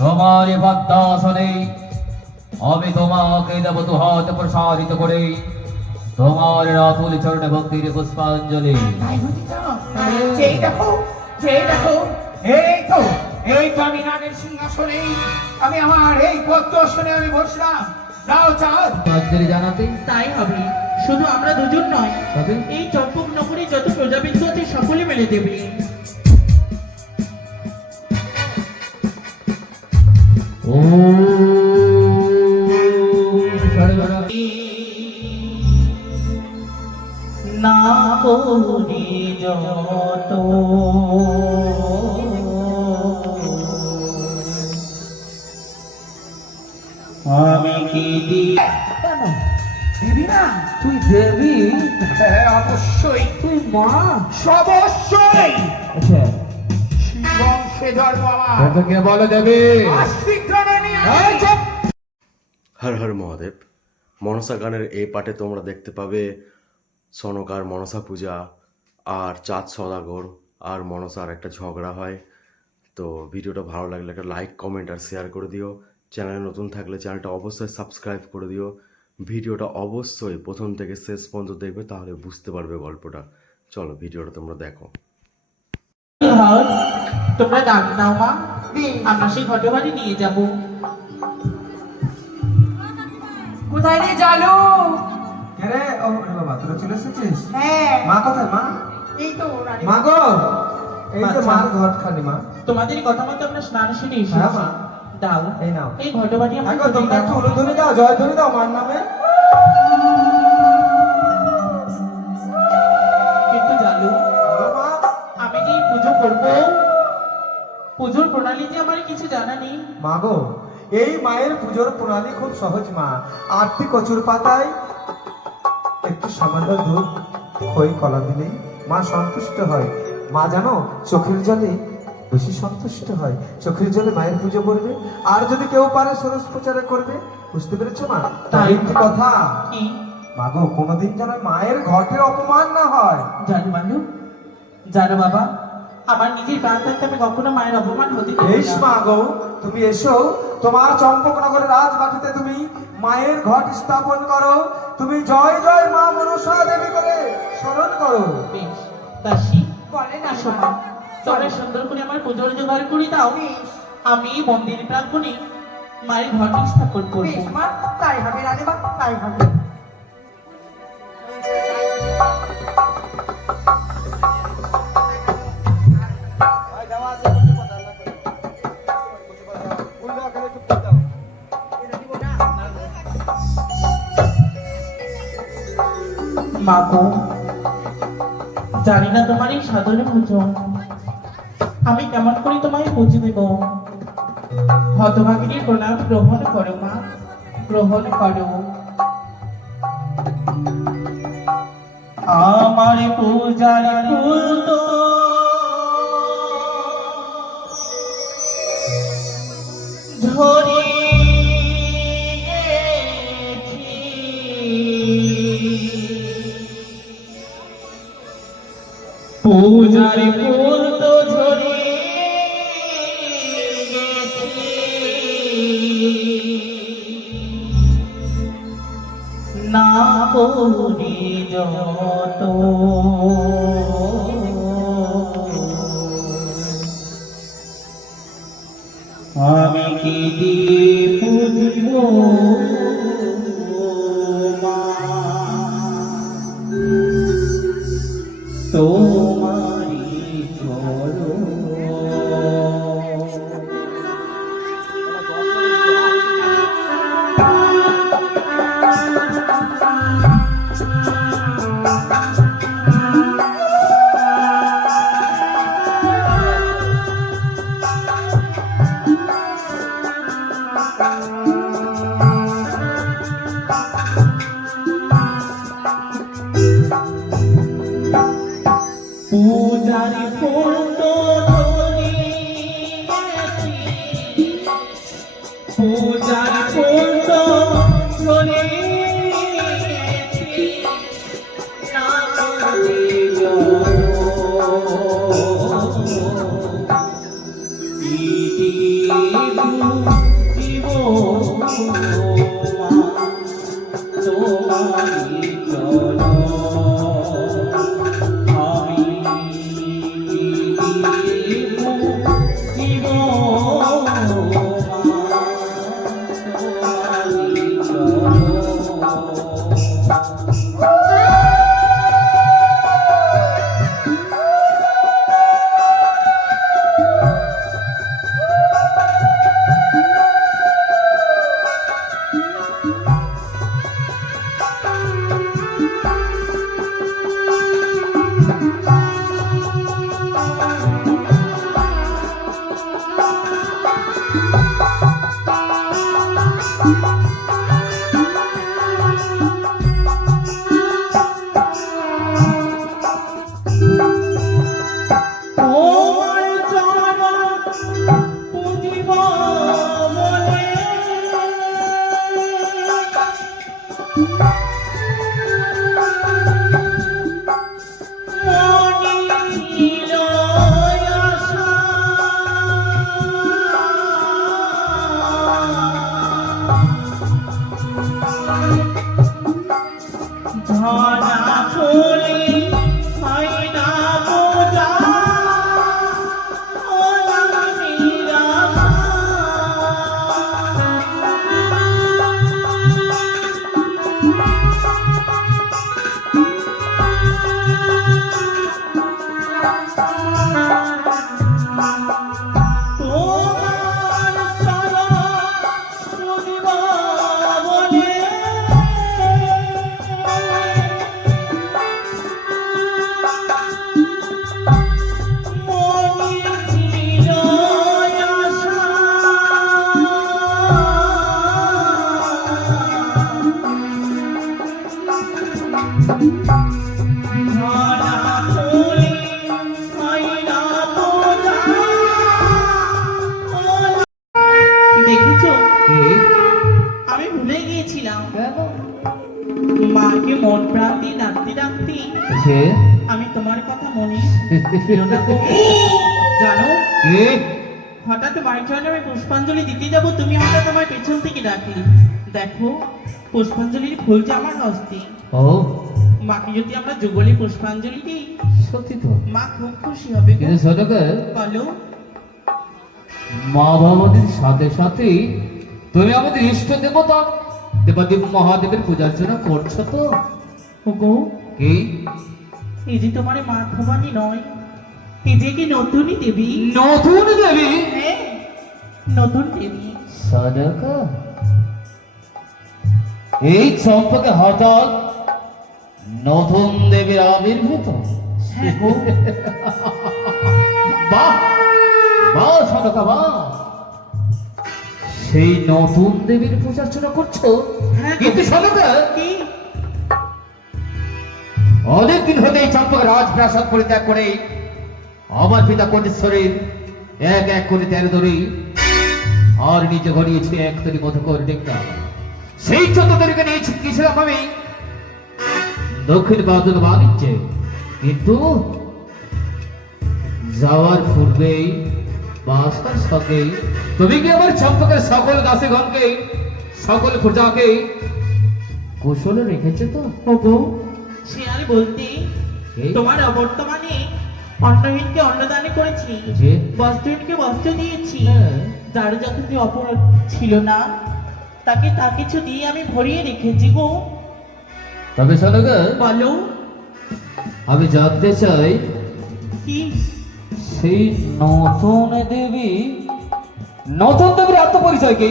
তোমার আমি তোমাকে দেব হাত প্রসারিত করে তোমার রাতুল চরণে ভক্তির পুষ্পাঞ্জলি। যেই দেখো যেই দেখো এই তো এই তো আমি নাগের সিংহাসনে আমি আমার এই পদ্মাসনে আমি বসলাম। দাও চাঁদ অঞ্জলি জানাতে। তাই হবে শুধু আমরা দুজন নয় এই চম্পক নগরে যত প্রজাবিন্দু আছে সকলে মেলে দেবে। না করি যত। আমি কি দি- দিবি না? তুই দেবী? হ্যাঁ অবশ্যই। তুই মা? অবশ্যই। আচ্ছা। বংশে ধর্ম আমার। তোকে বলে দেবী? হর হর মহাদেব। মনসা গানের এই পাটে তোমরা দেখতে পাবে সনকার মনসা পূজা আর চাঁদ সদাগর আর মনসার একটা ঝগড়া হয়। তো ভিডিওটা ভালো লাগলে একটা লাইক কমেন্ট আর শেয়ার করে দিও। চ্যানেলে নতুন থাকলে চ্যানেলটা অবশ্যই সাবস্ক্রাইব করে দিও। ভিডিওটা অবশ্যই প্রথম থেকে শেষ পর্যন্ত দেখবে, তাহলে বুঝতে পারবে গল্পটা। চলো ভিডিওটা তোমরা দেখো। তোমরা গান দাও মা। আমরা সেই ঘটে নিয়ে যাব। কোথায় রে জালু? আরে ও বাবা তোরা চলে এসেছিস? হ্যাঁ। মা কোথায় মা? এই তো রানী মা গো! এই যে আচ্ছা। মার ঘর খালি মা। তোমাদের কথা মতো আমরা স্নান সেরে হ্যাঁ, মা। দাও। এই নাও। এই ঘটে বাড়ি আমরা আগো তোমরা একটু উলুধ্বনি দাও জয় ধ্বনি দাও মার নামে। কিন্তু মা। আমি যে পুজো করব পুজোর প্রণালী যে আমার কিছু জানা নেই। মা গো এই মায়ের পুজোর প্রণালী খুব সহজ মা। আটটি কচুর পাতায় একটু সামান্য দুধ খই কলা দিলেই মা সন্তুষ্ট হয়। মা জানো চোখের জলে বেশি সন্তুষ্ট হয়। চোখের জলে মায়ের পুজো করবে। আর যদি কেউ পারে সরস প্রচারে করবে বুঝতে পেরেছ মা? তাই? কথা। কি? মাগো কোনোদিন যেন মায়ের ঘটের অপমান না হয়। জানু বানু জানো বাবা আমার নিজের প্রাণ থাকতে আমি কখনো মায়ের অপমান হতে দেব এস না। তুমি এসো। তোমার চম্পকনগরের রাজবাটিতে তুমি মায়ের ঘট স্থাপন করো। তুমি জয় জয় মা মনসা দেবী করে স্মরণ করো। দাসী বলেন আসো আসমা মা। তোমরা সুন্দর করে আমার পুজোর জোগাড় করে দাও। আমি মন্দির প্রাঙ্গণে মায়ের ঘট স্থাপন করব। তাই হবে রানী মা তাই হবে। মাগো জানি না তোমার এই পুজো। আমি কেমন করে তোমায় পুজো দেব। হতভাগিনীর প্রণাম, গ্রহণ করো মা, গ্রহণ করো। আমার পূজার ফুল তো ঝরে দেখেছ? আমি ভুলে গিয়েছিলাম। মাকে মন প্রাণ দিয়ে ডাকতে ডাকতে আমি তোমার কথা মনে ছিল না গো। জানো? হঠাৎ মায়ের জন্য আমি পুষ্পাঞ্জলি দিতে যাব তুমি হঠাৎ আমার পেছন থেকে ডাকলি। দেখো পুষ্পাঞ্জলির ফুল যে আমার হস্তে। ও! মাকে যদি আমরা যুগলে পুষ্পাঞ্জলি দিই সত্যি তো। মা খুব খুশি হবে। কিন্তু শোনকে বলো। মা বাবাদের সাথে সাথে তুমি আমাদের ইষ্ট দেবতা দেবাদেব মহাদেবের পূজার জন্য করছ তো? ওগো। কি? এই যে তোমার মা ভবানী নয় এই যে কি নতুনই দেবী? নতুন দেবী? হ্যাঁ নতুন দেবী। সদকা এই চম্পকে হঠাৎ নতুন দেবীর আবির্ভূত। হ্যাঁ। গো বাহ বাহ সদকা বাহ। সেই নতুন দেবীর পূজা অর্চনা করছ? হ্যাঁ। কিন্তু সদকা কি? অনেকদিন হতে এই চম্পক রাজপ্রাসাদ পরিত্যাগ করে আমার পিতা কোটেশ্বরের এক এক করে তেরো ধরে আর নিচে ঘনিয়েছে এক তরি মধুকর ডেঙ্গা। সেই চোদ্দ তারিখে নিয়েছি গেছিলাম আমি। দক্ষিণ বাদল বাণিজ্যে কিন্তু যাওয়ার পূর্বেই বা আসার সঙ্গেই তুমি কি আমার চম্পকের সকল দাসীগণকে সকল প্রজাকে কুশলে রেখেছে তো ওগো সে আর বলতে? তোমার অবর্তমানে অন্নহীনকে অন্নদানে করেছি যে? বস্ত্রহীনকে বস্ত্র দিয়েছি হ্যাঁ। যার যখন অপর ছিল না তাকে তা কিছু দিয়ে আমি ভরিয়ে রেখেছি গো তবে শোনো গো, বলো। আমি জানতে চাই কি? সেই নতুন দেবী নতুন দেবীর আত্মপরিচয় কি?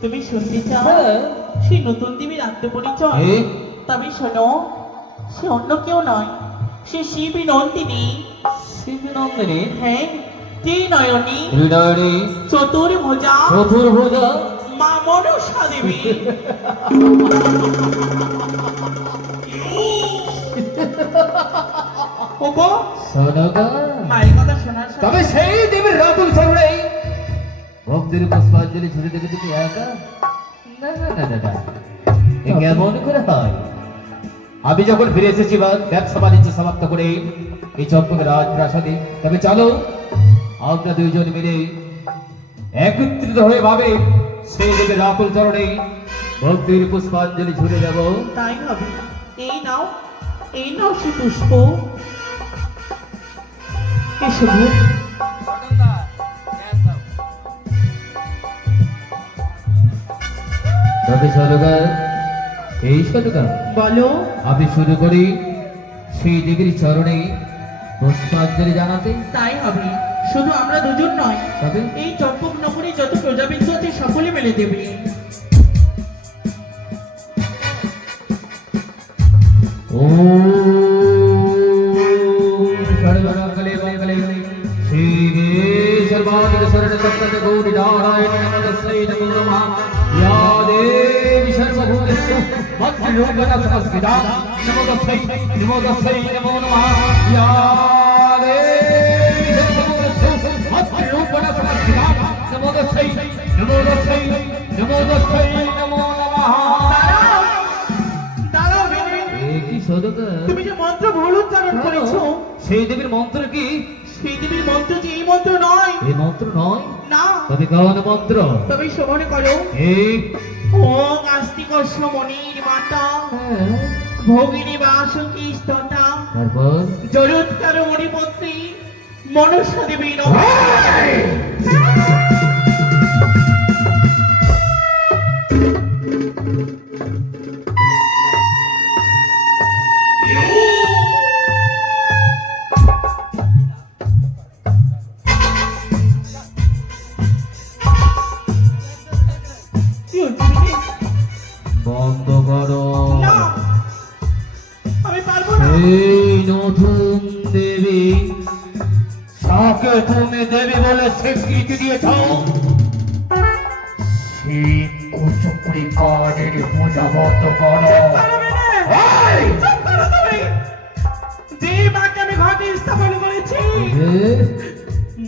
তুমি শুনতে চাও? হ্যাঁ। সেই নতুন দেবীর আত্মপরিচয়? এ? তবে শোনো সে অন্য কেউ নয় সে শিবী নন্দিনী। শিবনন্দিনী হ্যাঁ ত্রিনয়নী হৃদয়নী চতুর্ভুজা। চতুর্ভুজা? মা মনসা দেবী। তবে সেই দেবীর রাতুল ভক্তির পুষ্পাঞ্জলি দেবে তুমি একা? না না না কেমন করে হয়? আমি যখন ফিরে এসেছি বা ব্যবসা বাণিজ্য সমাপ্ত করে এই চম্পক রাজপ্রাসাদে তবে চলো আমরা দুইজন মিলে একত্রিত হয়ে ভাবে সেই দেবীর চরণে ভক্তির পুষ্পাঞ্জলি ঝুলে দেব তাই হবে এই নাও এই নাও সে পুষ্প। এসো তবে সরকার এই সরকার বলো। আমি শুরু করি সেই দেবীর চরণে পুষ্পাঞ্জলি জানাতে। তাই হবে। শুধু আমরা দুজন নয়। তবে? এই চম্পক নগরে যত প্রজাবিন্দু Ready to be. Yeah, they just want to সেই দেবীর মন্ত্র কি? সেই দেবীর মন্ত্র যে এই মন্ত্র নয়। এই মন্ত্র নয়? না। তবে কোন মন্ত্র? তবে শ্রবণ করো। এই ওং আস্তিক মনির মাতা। ভগিনী বাসুকি স্ততা তারপর? জরুৎকার মণিপত্রী মনুষ্য দেবী নমঃ। করো। এই নতুন দেবী তাকে তুমি দেবী বলে স্বীকৃতি দিয়েছ। সেই কুচুকুড়ি কাজের পূজা বন্ধ করো। যে মাকে আমি স্থাপন করেছি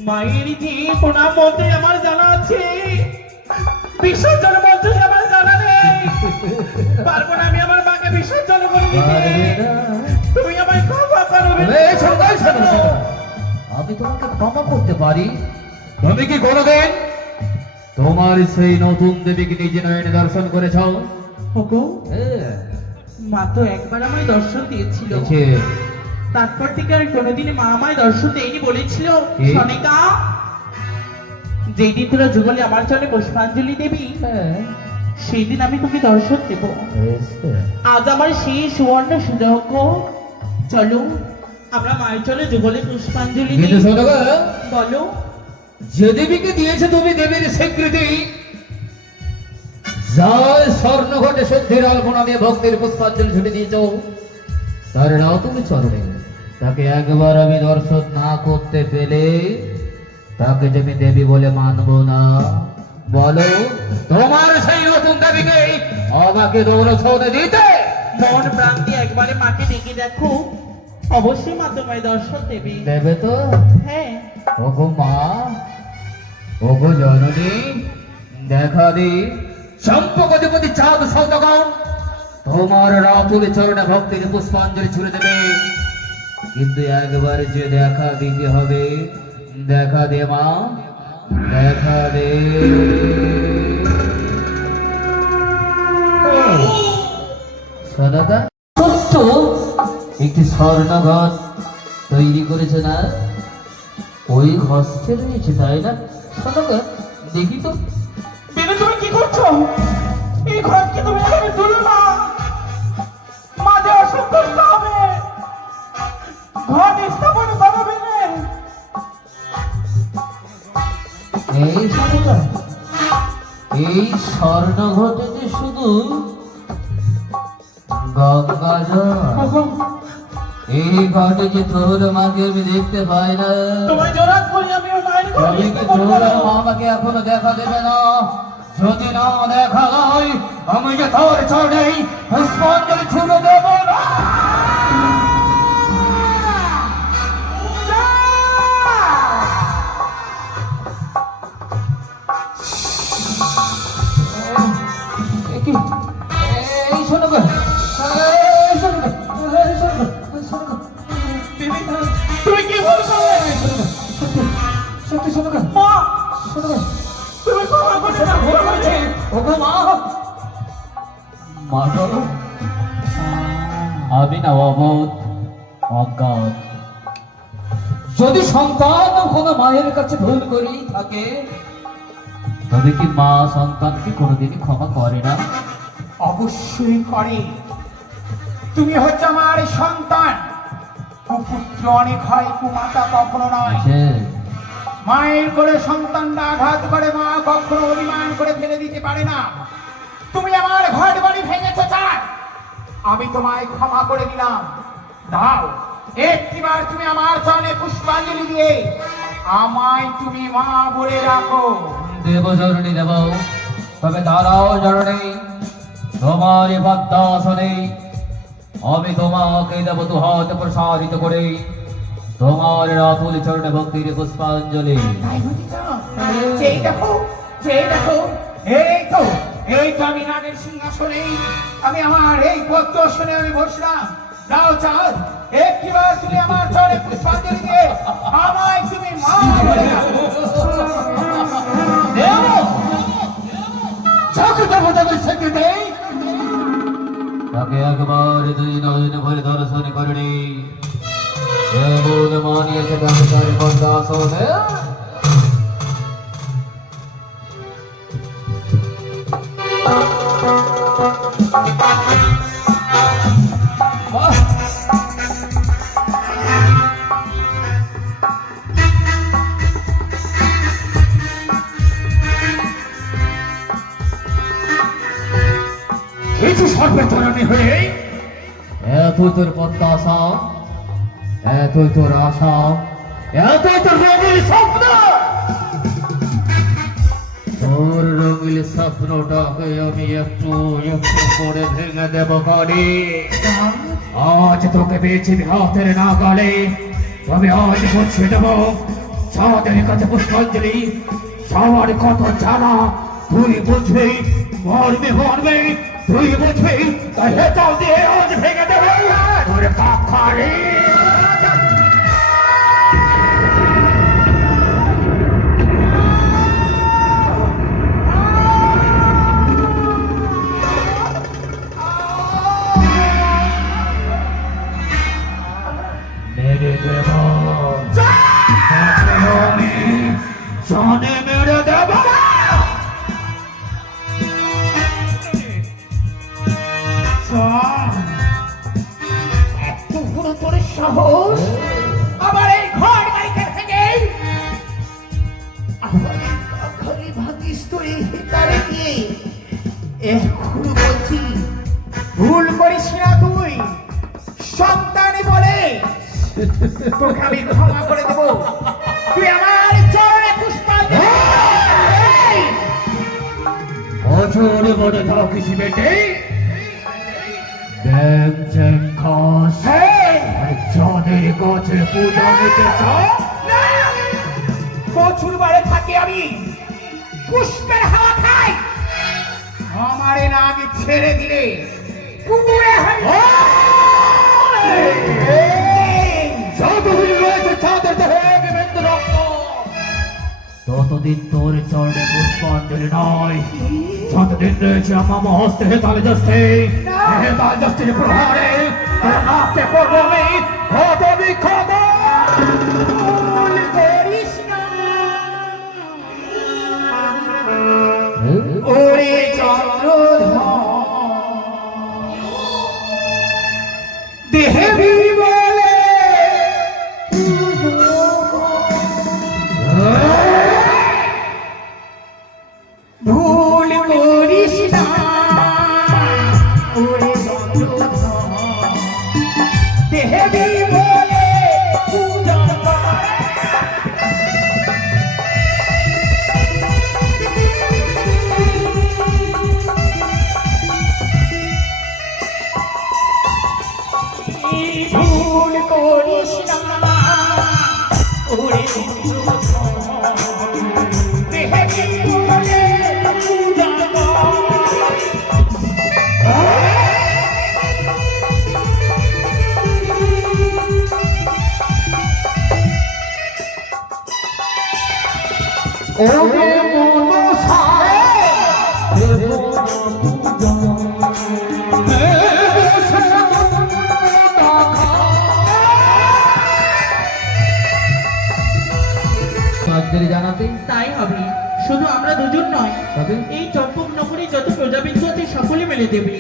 মায়ের যে প্রণাম আমার জানা আছে বিসর্জন আমি তোমাকে ক্ষমা করতে পারি। তুমি কি কোনোদিন? তোমার সেই নতুন দেবীকে নিজে নয়নে দর্শন করেছ? মা তো একবার আমায় দর্শন দিয়েছিল। তারপর থেকে আর কোনোদিন মা আমায় দর্শন দেয়নি বলেছিল। সনিকা যেই দিন তোরা যুগলে আমার চলে পুষ্পাঞ্জলি দেবী হ্যাঁ সেই দিন আমি তোকে দর্শন দেব। আজ আমার সেই সুবর্ণ সুযোগ চলো। আমরা মায়ের চলে যুগলে পুষ্পাঞ্জলি কিন্তু শোনো বলো। যে দেবীকে দিয়েছে তুমি দেবীর স্বীকৃতি। যার স্বর্ণ ঘটে শুদ্ধির আলপনা দিয়ে ভক্তির পুষ্পাঞ্জলি ছুটে দিয়েছ তার নাও তুমি চরণে। তাকে একবার আমি দর্শন না করতে পেলে তাকে আমি দেবী বলে মানব না। বলো তোমার সেই নতুন দেবীকে আমাকে দৌড় দিতে। মন প্রাণ দিয়ে একবারে মাকে ডেকে দেখো। অবশ্যই মা তোমায় দর্শন দেবে। দেবে তো? হ্যাঁ। ওগো মা ওগো জননী দেখা দি। চম্পকধিপতি চাঁদ সৌদগণ তোমার রাতুল চরণে ভক্তির পুষ্পাঞ্জলি ছুড়ে দেবে। কিন্তু একবার যে দেখা দিতে হবে দেখা দে মা দেখা দে। সদাদা একটি স্বর্ণঘর তৈরি করেছে না? ওই ঘষতে রয়েছে তাই না? গো, দেখি তো। তুমি কি করছ? এই কি তুমি এখানে তুলো না মা অসন্তুষ্ট হবে। ঘর স্থাপন করো বেনে। এই শোনো এই স্বর্ণ ঘটে যে শুধু গঙ্গা জল এই ঘটে যে তোর মাকে আমি দেখতে পাই না। তবে কি তোর মামাকে আমাকে এখনও দেখা দেবে না? যদি না দেখা হয় আমি যে তোর চড়েই পুষ্পাঞ্জলি ছুড়ে দেবো। তুমি কি ভুল আমি যদি সন্তান কোনো মায়ের কাছে ভুল করেই থাকে, তবে কি মা সন্তানকে কোনোদিনই ক্ষমা করে না? অবশ্যই করে। তুমি হচ্ছে আমার সন্তান। কুপুত্র অনেক হয় কুমাতা কখনো নয়। মায়ের করে সন্তানরা আঘাত করে মা কখনো অভিমান করে ফেলে দিতে পারে না। তুমি আমার ঘর বাড়ি ভেঙেছো চার। আমি তোমায় ক্ষমা করে দিলাম। দাও একটিবার তুমি আমার চলে পুষ্পাঞ্জলি দিয়ে আমায় তুমি মা বলে রাখো। দেব জরুরি দেব তবে দাঁড়াও জরুরি তোমার পদ্মাসনে আমি তোমাকে দেব দু হাত প্রসারিত করে তোমার রাতুল চরণে ভক্তির পুষ্পাঞ্জলি তাই বুঝি তো? যেই দেখো যেই দেখো এই তো এই তো আমি নাগের সিংহাসনে আমি আমার এই পদ্ম শুনে আমি বসলাম দাও চাঁদ একটিবার তুমি আমার চরে পুষ্পাঞ্জলি দিয়ে আমায় তুমি মা বলে। দেব সেকে দেই তাকে একবার দুই নয়ন ভরে দর্শন করেনি। এমন মানিয়েছে তাকে তার পদ্মাসনে কিছু তোর প্রত্যাশা। এতই তোর আশা, এতই তোর রঙিল স্বপ্ন। তোর রঙিল স্বপ্নটাকে আমি একটু একটু করে ভেঙে দেব করি আজ তোকে পেয়েছি হাতের না গালে তবে আজ বুঝিয়ে দেব চাঁদের কাছে পুষ্পাঞ্জলি। সবার কত জানা তুই বুঝবি? মরবি মরবি, তুই বুঝবি? তাই হেতাল দিয়ে আজ ভেঙে দেবে। তোর কাকারি মেরে করিস না তুই। সন্তানে বলে। তোকে আমি ক্ষমা করে দেব। তুই আমার চরণে পুষ্পাঞ্জলি এই! অচরে মনে বেটে! কাছে পূজা নিতে চাও! প্রচুর বারে থাকি আমি। পুষ্পের হাওয়া খাই। আমারে না ছেড়ে দিলে! যতদিন তোর চরণে পুষ্পাঞ্জলি নয় যতদিন রয়েছে আমার হস্তে হেতালে জস্তে হেতাল জস্তের প্রহারে তোর নাচতে পড়ব আমি ক্ষত বিক্ষত। ওরে চন্দ্রধর ভুল করিস না। ওরে নয়। তবে এই চম্পক নগরী যত প্রজাবৃন্দ আছে সকলে মেলে দেবে।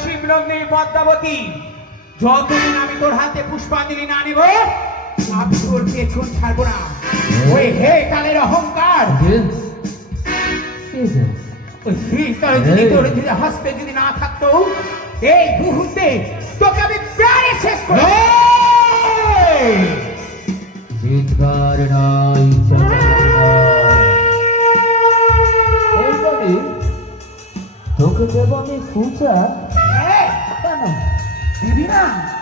আমি শিবনন্দিনী পদ্মাবতী। যতদিন আমি তোর হাতে পুষ্পাঞ্জলি না নেব আমি তোর পেছন ছাড়বো না। ওই হে কালের অহংকার। যদি তোর যদি হস্তে যদি না থাকতো এই মুহূর্তে তোকে আমি প্রাণে শেষ করে চিৎকার নাই তোকে দেব আমি না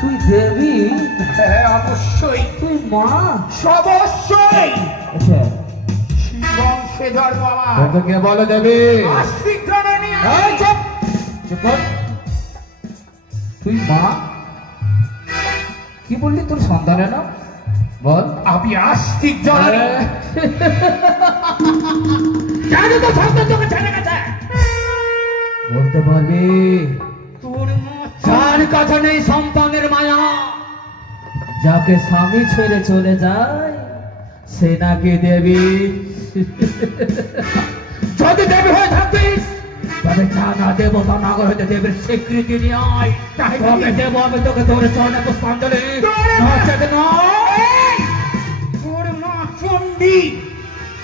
তুই দেবী? হ্যাঁ অবশ্যই। তুই মা? অবশ্যই। আচ্ছা। বংশে তোকে বলে দেবী। আস্তিক জননী চুপ। চুপ তুই মা? কি বললি তোর সন্তানের নাম বল। আমি আস্তিক জননী। জানি তো সন্তান তোকে ছেড়ে গেছে। বলতে পারবি। যার কাছে নেই সন্তানের মায়া যাকে স্বামী ছেড়ে চলে যায় সে নাকি দেবী। যদি দেবী হয়ে থাকিস তবে জানা দেবতা নাগর হইতে দেবীর স্বীকৃতি নিয়ে আয়। তাই তবে দেব আমি তোকে তোরে চরণে পুষ্পাঞ্জলি। তোরে মা চণ্ডী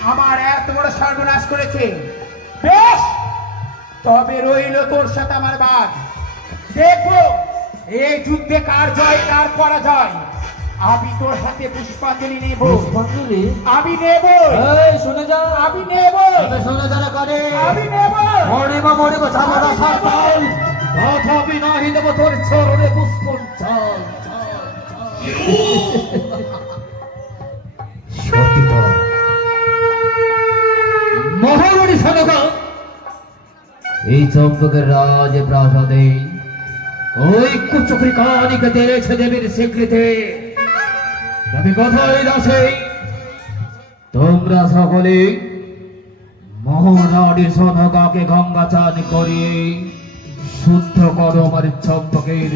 আমার এত বড় সর্বনাশ করেছে। বেশ তবে রইল তোর সাথে আমার বাদ দেখো এই যুদ্ধে কার জয় কার পরাজয়? আমি তোর হাতে পুষ্পাঞ্জলি নেব। পুষ্পাঞ্জলি? আমি নেব। এই শুনে যা। আমি নেব। শুনে যারা করে আমি নেব। মরিব মরিব চামড়া সাতাল তথাপি নাহি দেব তোর চরণে মহামণি সনক। এই চম্পকের রাজ প্রাসাদে ওই কুচুকরি কানিকে দিয়েছে দেবীর স্বীকৃতি। আমি কথাই দাসে তোমরা সকলে মহারানী সনকাকে গঙ্গা চান করিয়ে শুদ্ধ করো আমার চম্পকের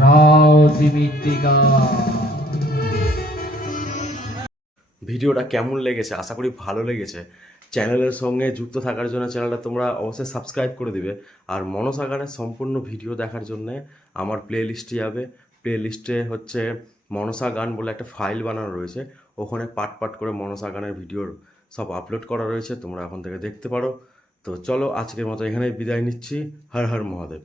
রাজমৃত্তিকা ভিডিওটা কেমন লেগেছে? আশা করি ভালো লেগেছে। চ্যানেলের সঙ্গে যুক্ত থাকার জন্য চ্যানেলটা তোমরা অবশ্যই সাবস্ক্রাইব করে দিবে। আর মনসা গানের সম্পূর্ণ ভিডিও দেখার জন্যে আমার প্লে লিস্টে যাবে। প্লে লিস্টে হচ্ছে মনসা গান বলে একটা ফাইল বানানো রয়েছে। ওখানে পাট পাট করে মনসা গানের ভিডিওর সব আপলোড করা রয়েছে। তোমরা এখন থেকে দেখতে পারো। তো চলো আজকের মতো এখানে বিদায় নিচ্ছি। হর হর মহাদেব।